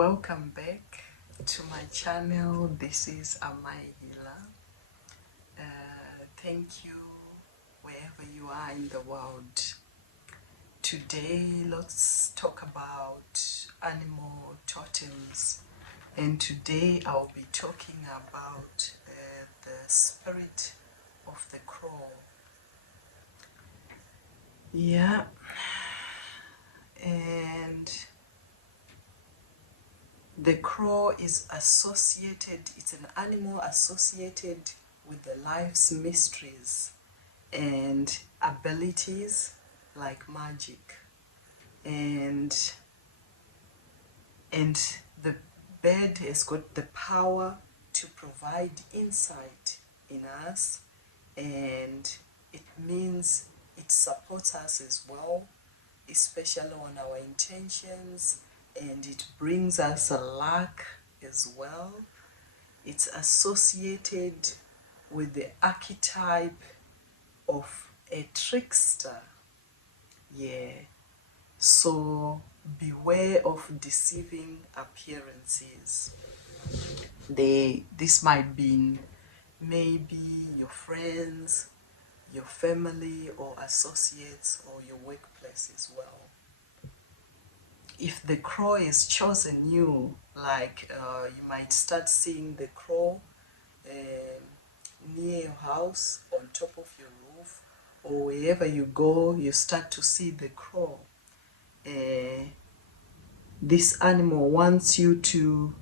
Welcome back to my channel. This is Amaila. Thank you wherever you are in the world. Today let's talk about animal totems, and today I'll be talking about the spirit of the crow. Yeah, and the crow is associated, it's an animal associated with the life's mysteries and abilities like magic. And the bird has got the power to provide insight in us, and it means it supports us as well, especially on our intentions, and it brings us a luck as well. It's associated with the archetype of a trickster. Yeah, so beware of deceiving appearances. This might be maybe your friends, your family or associates, or your workplace as well. If the crow is chosen you, like you might start seeing the crow near your house, on top of your roof, or wherever you go, you start to see the crow. This animal wants you to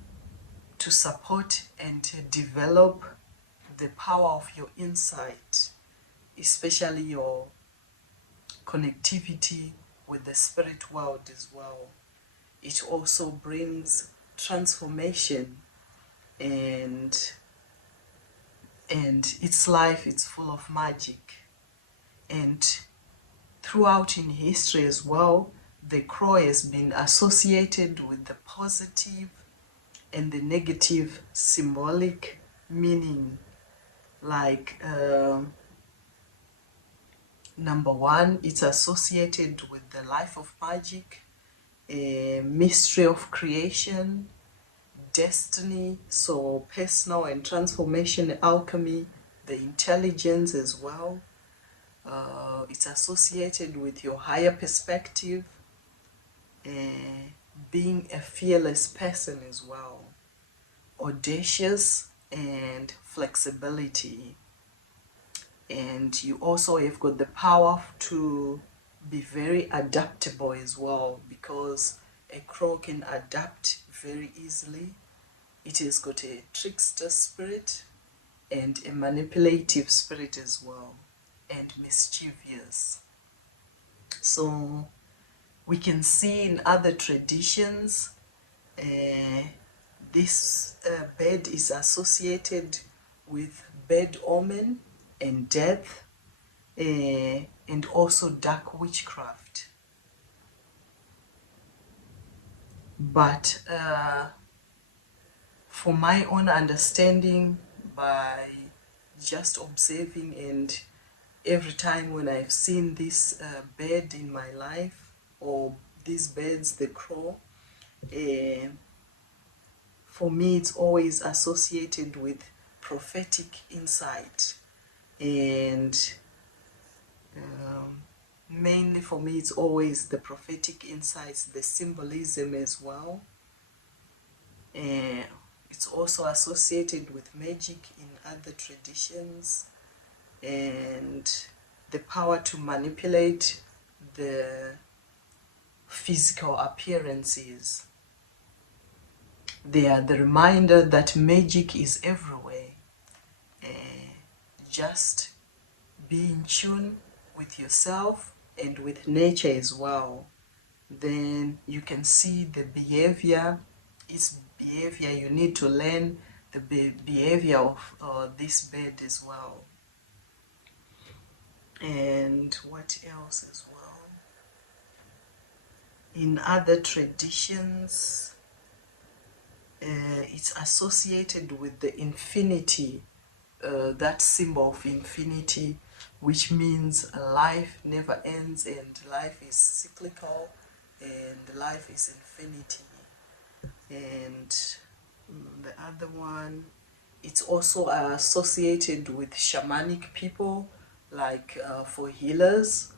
support and to develop the power of your insight, especially your connectivity with the spirit world as well. It also brings transformation, and its life, it's full of magic. And throughout in history as well, the crow has been associated with the positive and the negative symbolic meaning. Like number one, it's associated with the life of magic, a mystery of creation, destiny, so personal and transformation, alchemy, the intelligence as well. It's associated with your higher perspective, being a fearless person as well, audacious and flexibility. And you also have got the power to be very adaptable as well, because a crow can adapt very easily. It has got a trickster spirit and a manipulative spirit as well, and mischievous. So we can see in other traditions this bird is associated with bad omen and death, and also dark witchcraft. But for my own understanding, by just observing, and every time when I've seen this bird in my life, or these birds, the crow, for me it's always associated with prophetic insight, and mainly for me it's always the prophetic insights, the symbolism as well. It's also associated with magic in other traditions, and the power to manipulate the physical appearances. They are the reminder that magic is everywhere. Just be in tune with yourself and with nature as well. Then you can see the behavior, its behavior. You need to learn the behavior of this bird as well. And what else as well? In other traditions, it's associated with the infinity, that symbol of infinity, which means life never ends, and life is cyclical, and life is infinity. And the other one, it's also associated with shamanic people, like for healers,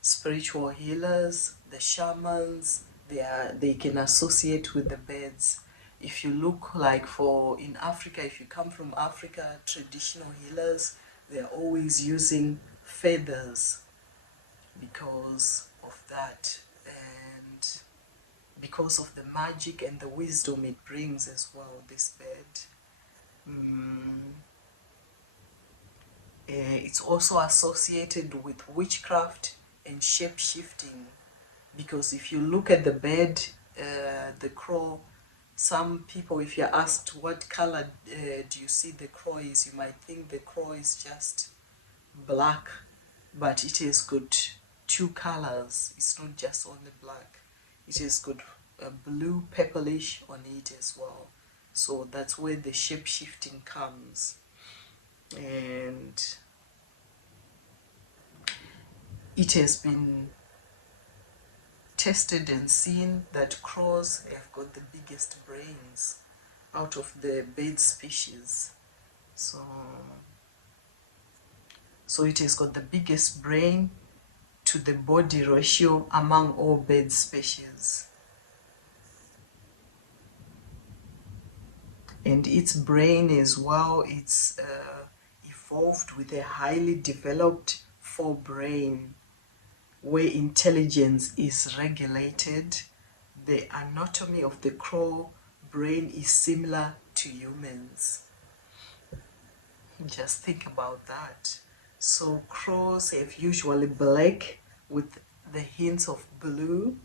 spiritual healers, the shamans. They can associate with the birds. If you look like for in Africa, if you come from Africa, traditional healers, they're always using feathers because of that, and because of the magic and the wisdom it brings as well, this bird. It's also associated with witchcraft and shape-shifting, because if you look at the bird, the crow, some people, if you're asked what color do you see the crow is, you might think the crow is just black, but it has got two colors. It's not just only black, it has got a blue purplish on it as well. So that's where the shape-shifting comes. And it has been tested and seen that crows have got the biggest brains out of the bird species. So it has got the biggest brain to the body ratio among all bird species. And its brain as well, it's evolved with a highly developed forebrain where intelligence is regulated. The anatomy of the crow brain is similar to humans. Just think about that. So crows have usually black with the hints of blue,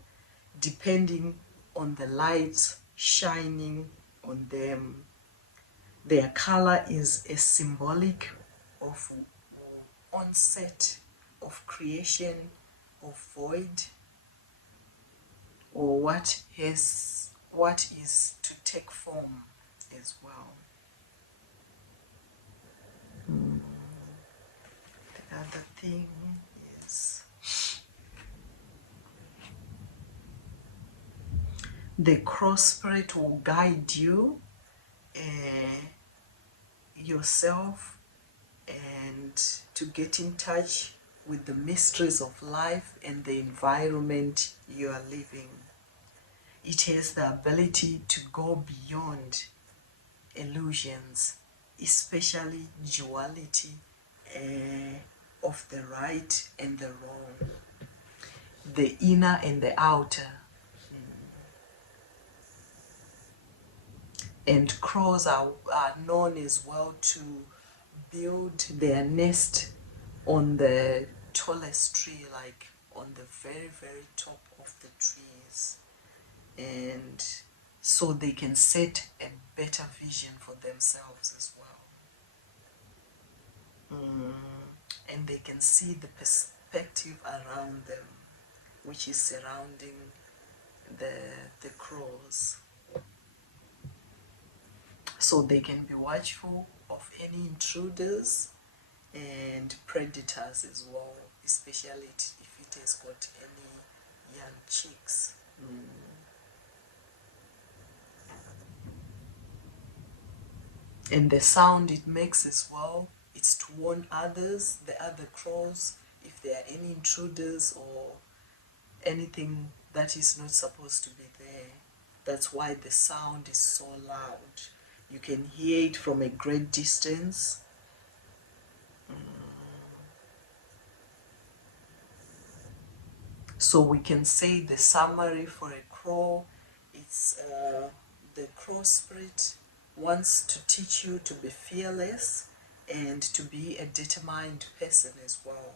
depending on the light shining on them. Their color is a symbolic of onset of creation, of void, or what is to take form as well. The other thing is the cross spirit will guide you, yourself, and to get in touch with the mysteries of life and the environment you are living. It has the ability to go beyond illusions, especially duality of the right and the wrong, the inner and the outer. And crows are known as well to build their nest on the tallest tree, like on the very, very top of the trees. And so they can set a better vision for themselves as well. And they can see the perspective around them, which is surrounding the crows. So they can be watchful of any intruders and predators as well, especially if it has got any young chicks. And the sound it makes as well, it's to warn others, the other crows, if there are any intruders or anything that is not supposed to be there. That's why the sound is so loud. You can hear it from a great distance. So we can say the summary for a crow, it's the crow spirit wants to teach you to be fearless and to be a determined person as well.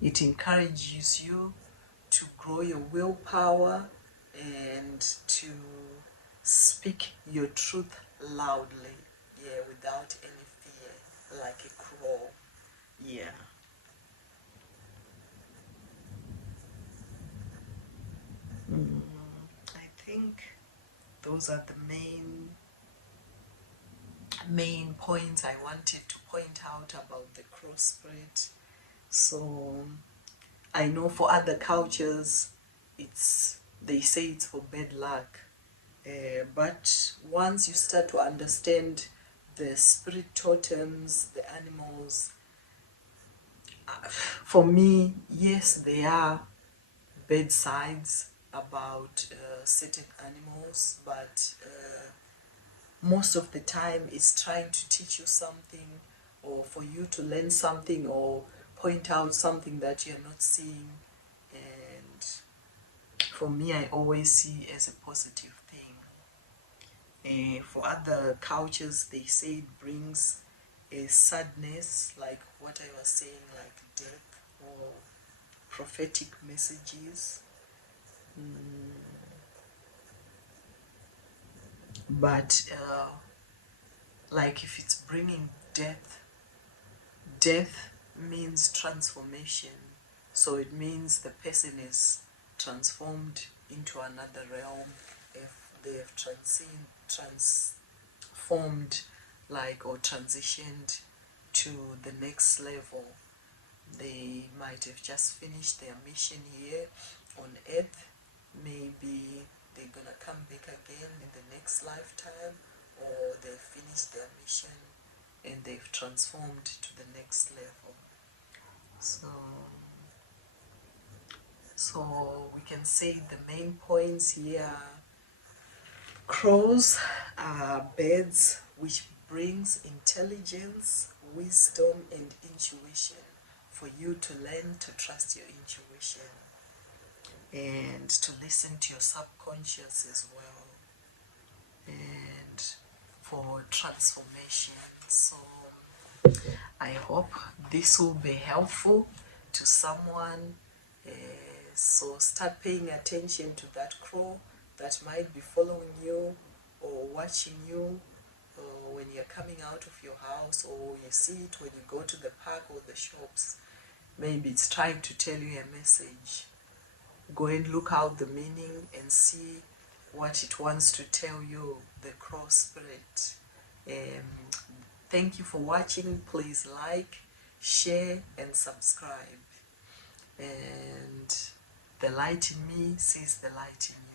It encourages you to grow your willpower and to speak your truth loudly, without any fear, like a crow. I think those are the main points I wanted to point out about the crow spirit. So I know for other cultures, they say it's for bad luck. But once you start to understand the spirit totems, the animals, for me, yes, there are bad sides about certain animals, but most of the time it's trying to teach you something, or for you to learn something, or point out something that you're not seeing. And for me, I always see as a positive thing. For other cultures, they say it brings a sadness, like what I was saying, like death or prophetic messages. But like if it's bringing death, death means transformation. So it means the person is transformed into another realm. If they have transformed, like, or transitioned to the next level, they might have just finished their mission here on earth. Maybe they're gonna come back again in the next lifetime, or they've finished their mission and they've transformed to the next level. So we can say the main points here: crows are birds which brings intelligence, wisdom and intuition, for you to learn to trust your intuition and to listen to your subconscious as well, and for transformation. So I hope this will be helpful to someone. So start paying attention to that crow that might be following you or watching you when you're coming out of your house, or you see it when you go to the park or the shops. Maybe it's trying to tell you a message. Go and look out the meaning and see what it wants to tell you, the crow spirit. Thank you for watching. Please like, share and subscribe. And the light in me sees the light in you.